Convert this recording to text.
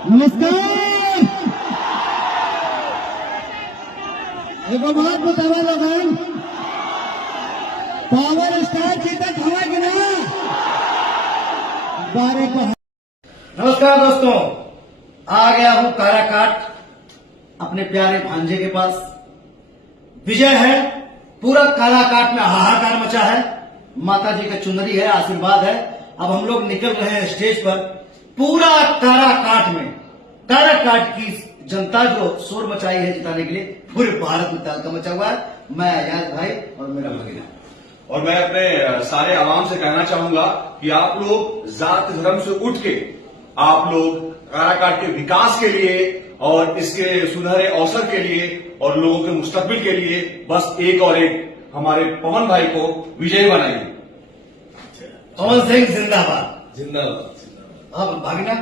नमस्कार। एक बात बतावा लोगन, पावर स्टार जीतत हवा कि ना? 12 को। नमस्कार दोस्तों, आ गया हूं काराकाट अपने प्यारे भांजे के पास। विजय है, पूरा काराकाट में हाहाकार मचा है। माता जी का चुनरी है, आशीर्वाद है। अब हम लोग निकल रहे हैं स्टेज पर। पूरा काराकाट में काराकाट की जनता जो शोर मचाई है जिताने के लिए, पूरे भारत में तहलका मचा हुआ है। मैं अयाज भाई और मेरा भगीना, और मैं अपने सारे आवाम से कहना चाहूंगा कि आप लोग जात धर्म से उठ के आप लोग काराकाट के विकास के लिए और इसके सुनहरे अवसर के लिए और लोगों के मुस्तकबिल के लिए बस एक और एक हमारे पवन भाई को विजयी बनाइए। पवन सिंह जिंदाबाद। जिंदाबाद। अब भागना